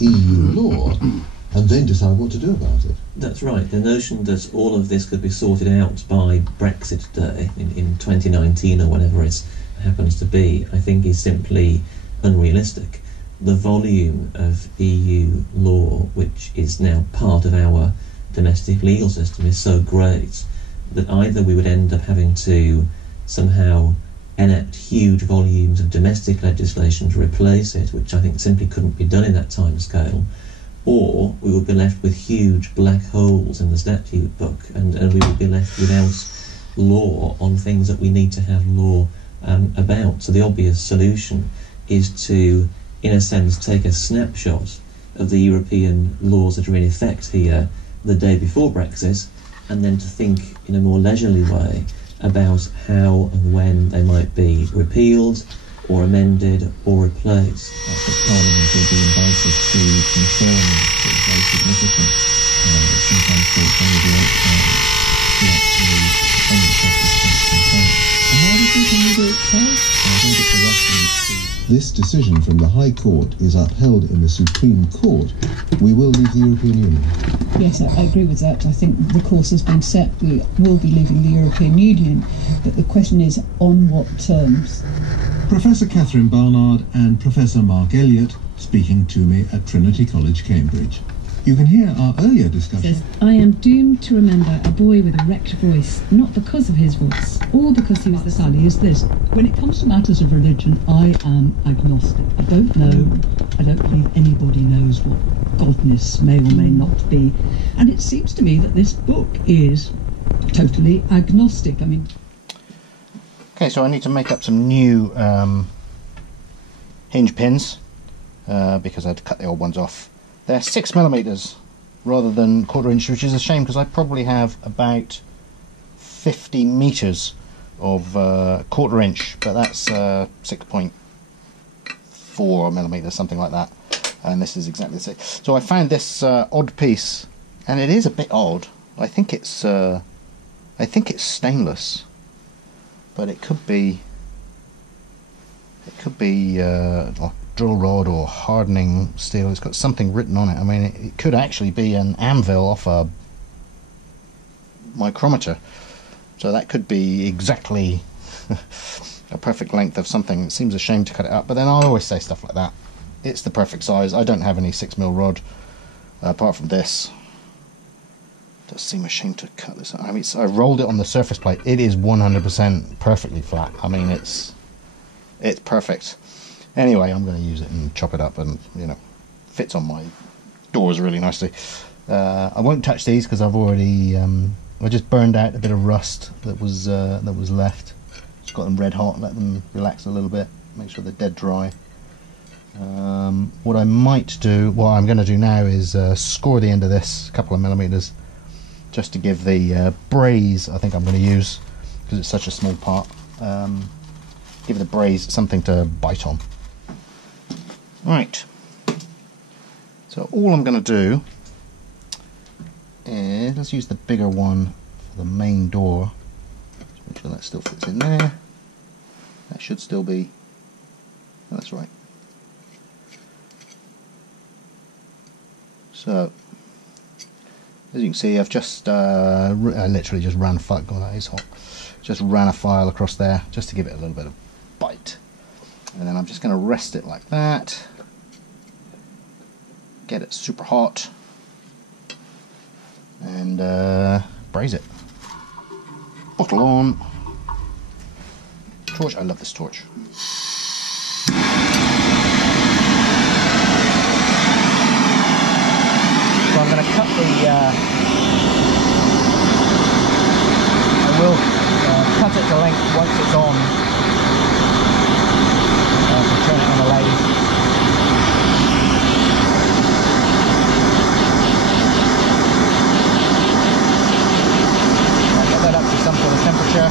EU law and then decide what to do about it. That's right. The notion that all of this could be sorted out by Brexit Day in 2019 or whenever it happens to be, I think is simply unrealistic. The volume of EU law, which is now part of our domestic legal system, is so great that either we would end up having to somehow enact huge volumes of domestic legislation to replace it, which I think simply couldn't be done in that time scale, or we would be left with huge black holes in the statute book, and we would be left without law on things that we need to have law about. So the obvious solution is to, in a sense, take a snapshot of the European laws that are in effect here the day before Brexit, and then to think in a more leisurely way about how and when they might be repealed or amended or replaced. That Parliament will be invited to confirm the very significant, sometimes called overwork to actually undertake this concern. And why do you think we do it so? I think it's a reference to... This decision from the High Court is upheld in the Supreme Court. We will leave the European Union. Yes, I agree with that. I think the course has been set. We will be leaving the European Union, but the question is on what terms. Professor Catherine Barnard and Professor Mark Elliott speaking to me at Trinity College, Cambridge. You can hear our earlier discussion. Says, I am doomed to remember a boy with a wrecked voice, not because of his voice, or because he was the son. He is this. When it comes to matters of religion, I am agnostic. I don't know. I don't believe anybody knows what godness may or may not be. And it seems to me that this book is totally agnostic. I mean... Okay, so I need to make up some new hinge pins because I had to cut the old ones off. They're 6mm rather than 1/4 inch, which is a shame because I probably have about 50 meters of 1/4 inch, but that's 6.4mm, something like that. And this is exactly the same. So I found this odd piece, and it is a bit odd. I think it's stainless, but it could be drill rod or hardening steel. It's got something written on it. I mean, it could actually be an anvil off a micrometer, so that could be exactly a perfect length of something. It seems a shame to cut it up, but then I always say stuff like that. It's the perfect size. I don't have any 6mm rod apart from this. It does seem a shame to cut this up. I mean, I rolled it on the surface plate. It is 100% perfectly flat. I mean, it's perfect. Anyway, I'm going to use it and chop it up, and fits on my doors really nicely. I won't touch these because I've already I just burned out a bit of rust that was left. Just got them red hot, let them relax a little bit, make sure they're dead dry. What I might do, what I'm going to do now is score the end of this a couple of millimeters, just to give the braze I think I'm going to use, because it's such a small part. Give the braze something to bite on. Right, so all I'm going to do is, let's use the bigger one for the main door. Just make sure that still fits in there. That should still be, oh, that's right. So, as you can see, I've just I literally just ran a file. God, that is hot. Just ran a file across there just to give it a little bit of bite, and then I'm just going to rest it like that. Get it super hot and braise it. Bottle on. Torch. I love this torch. So I'm going to cut the. I will cut it to length once it's on. Turn it on the lathe. I'll get that up to some sort of temperature.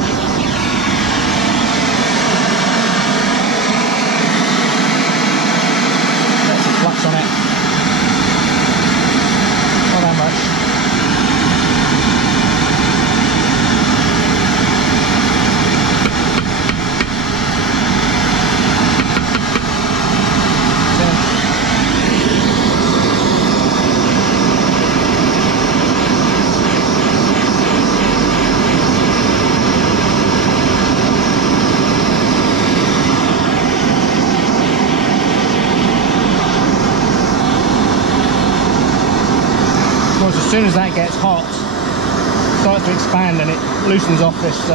course, as soon as that gets hot, it starts to expand and it loosens off this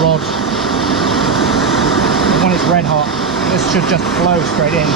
rod. When it's red hot, this should just flow straight in.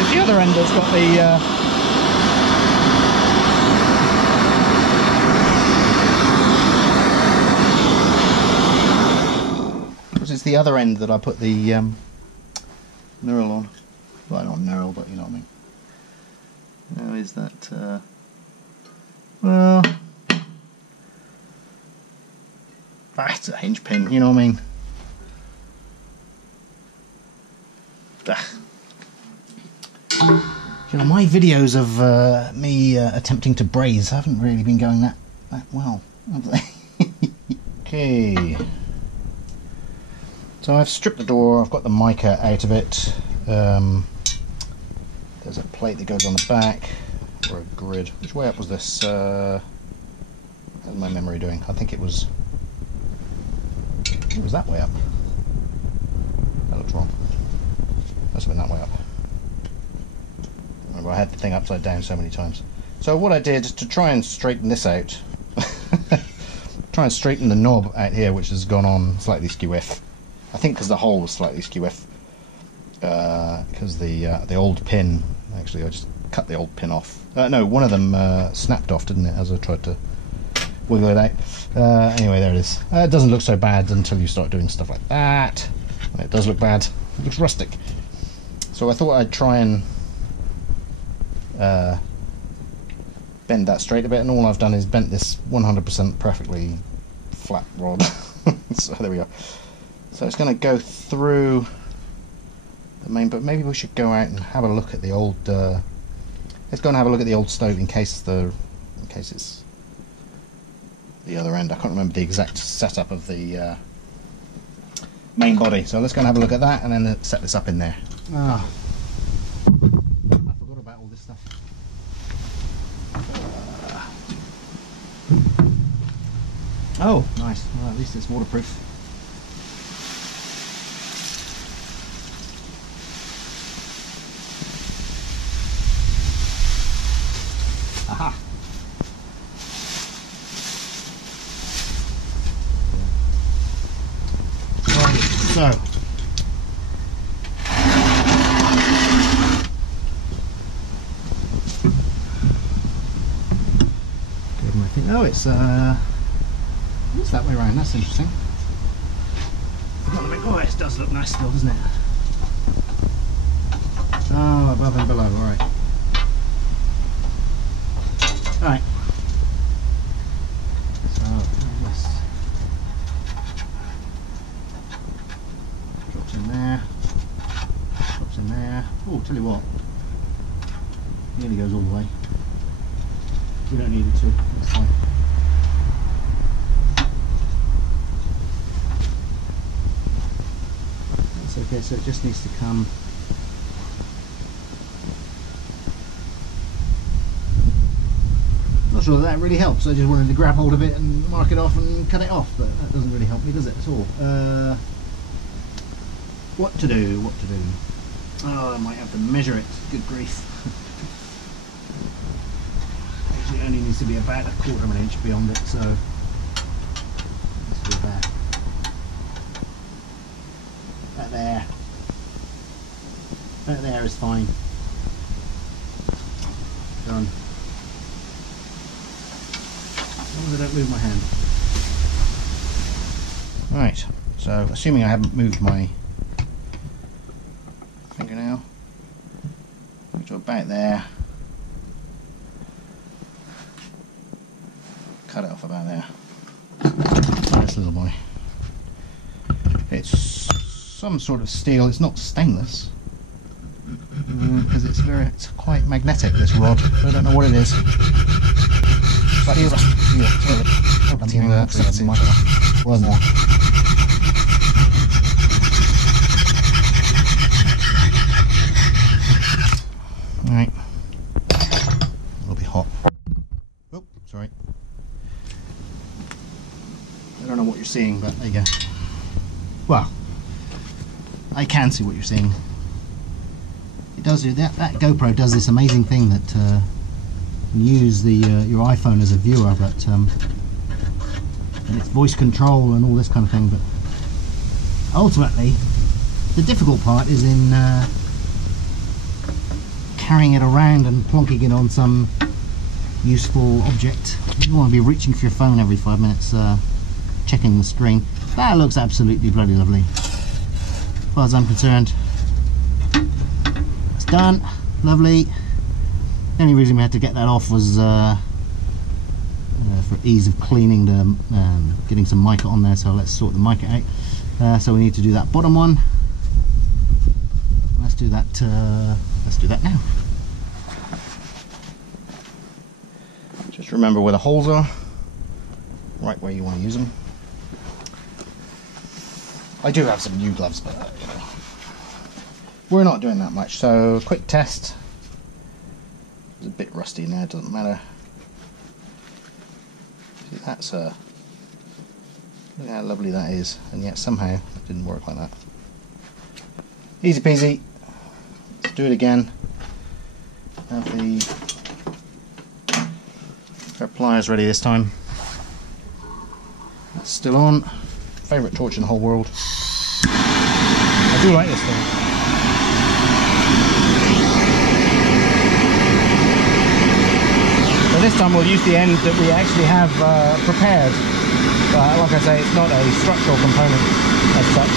It's the other end that's got the it's the other end that I put the knurl on. Well, not knurl, but you know what I mean. Now is that well, that's a hinge pin, you know what I mean. You know, my videos of me attempting to braze haven't really been going that well, have they? Okay. So I've stripped the door, I've got the mica out of it. There's a plate that goes on the back, or a grid. Which way up was this? How's my memory doing? I think it was that way up. That looks wrong. Must have been that way up. Remember, I had the thing upside down so many times. So what I did to try and straighten this out, try and straighten the knob out here, which has gone on slightly skew-if. I think because the hole was slightly skew-if. Because the old pin, actually I just cut the old pin off. No, one of them snapped off, didn't it, as I tried to wiggle it out. Anyway, there it is. It doesn't look so bad until you start doing stuff like that. It does look bad. It looks rustic. So I thought I'd try and bend that straight a bit, and all I've done is bent this 100% perfectly flat rod. So there we go. So it's going to go through the main, but maybe we should go out and have a look at the old. Let's go and have a look at the old stove in case it's the other end. I can't remember the exact setup of the main body. So let's go and have a look at that, and then set this up in there. Ah, I forgot about all this stuff. Oh, nice. Well, at least it's waterproof. Aha. Right, so. Oh, it's that way around. That's interesting. Oh, it does look nice still, doesn't it? Oh, above and below. All right. All right. So west drops in there. Drops in there. Oh, tell you what. Nearly goes all the way. We don't need it to. That's fine. That's okay. So it just needs to come. Not sure that really helps. I just wanted to grab hold of it and mark it off and cut it off, but that doesn't really help me, does it, at all? What to do? What to do? Oh, I might have to measure it. Good grief. Actually, it only needs to be about 1/4 of an inch beyond it, so let's do that. That there. That there is fine. As long as I don't move my hand. Right, so assuming I haven't moved my fingernail, go to about there, cut it off about there. Nice little boy. It's some sort of steel, it's not stainless, because it's quite magnetic, this rod. I don't know what it is. Alright. It'll be hot. Oh, sorry. I don't know what you're seeing, but there you go. Well, I can see what you're seeing. It does do that. That GoPro does this amazing thing that you use your iPhone as a viewer, but and it's voice control and all this kind of thing. But ultimately, the difficult part is in carrying it around and plonking it on some useful object. You don't want to be reaching for your phone every 5 minutes, checking the screen. That looks absolutely bloody lovely. As far as I'm concerned, it's done. Lovely. The only reason we had to get that off was for ease of cleaning, getting some mica on there. So let's sort the mica out. So we need to do that bottom one. Let's do that. Let's do that now. Just remember where the holes are, right where you want to use them. I do have some new gloves, but you know, we're not doing that much. So quick test. It's a bit rusty now, it doesn't matter. See, that's look how lovely that is, and yet somehow it didn't work like that. Easy peasy. Let's do it again. Have the pair of pliers ready this time. That's still on. Favourite torch in the whole world. I do like this thing. So this time we'll use the end that we actually have prepared. Like I say, it's not a structural component as such.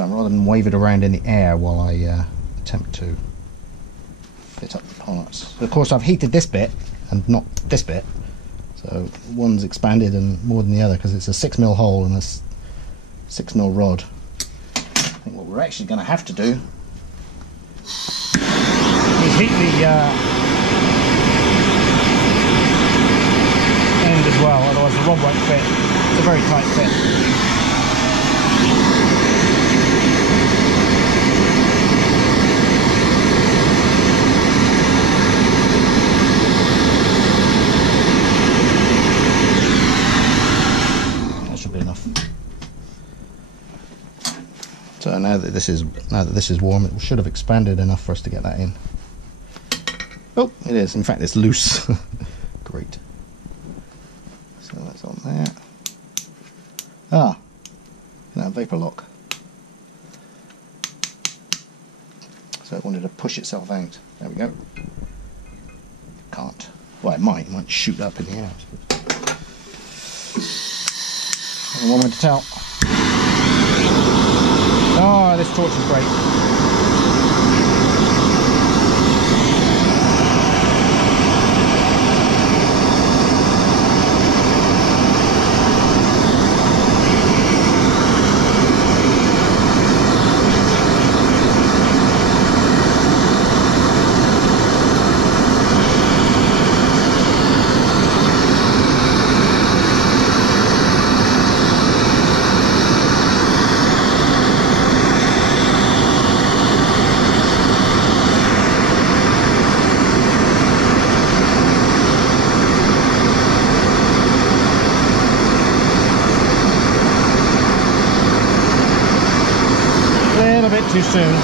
Rather than wave it around in the air while I attempt to fit up the parts. So of course I've heated this bit and not this bit, so one's expanded and more than the other because it's a 6mm hole and a 6mm rod. I think what we're actually going to have to do is heat the end as well, otherwise the rod won't fit. It's a very tight fit. So now that this is warm, it should have expanded enough for us to get that in. Oh, it is. In fact, it's loose. Great. So that's on there. Ah, vapor lock. So it wanted to push itself out. There we go. Can't. Well, it might shoot up in the air. One way to tell. Oh, this torch is great. Too soon.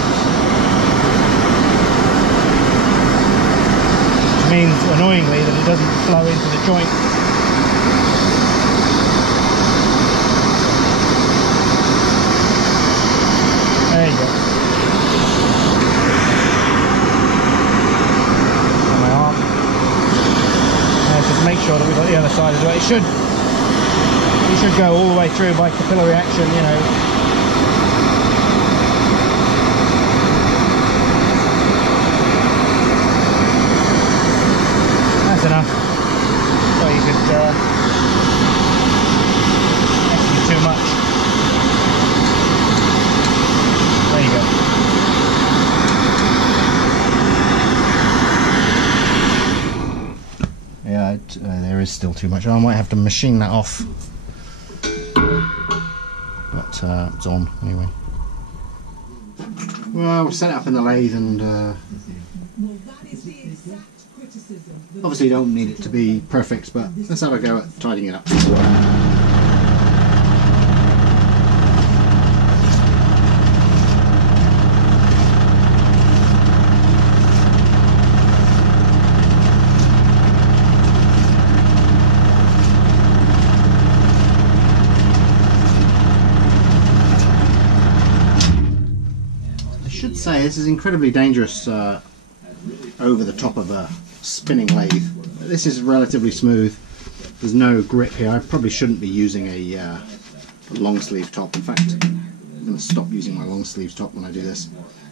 means, annoyingly, that it doesn't flow into the joint. There you go. On my arm. Just make sure that we've got the other side as well. It should go all the way through by capillary action, you know. That's enough. So you could actually too much. There you go. Yeah, there is still too much. I might have to machine that off. But it's on anyway. Well, we'll set it up in the lathe and obviously you don't need it to be perfect, but let's have a go at tidying it up. Say this is incredibly dangerous over the top of a spinning lathe. This is relatively smooth. There's no grip here. I probably shouldn't be using a long sleeve top. In fact, I'm going to stop using my long sleeve top when I do this,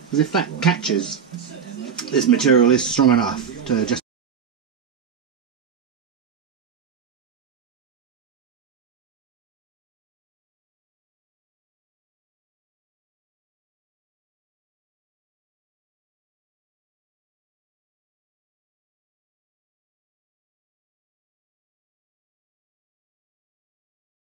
because if that catches, this material is strong enough to just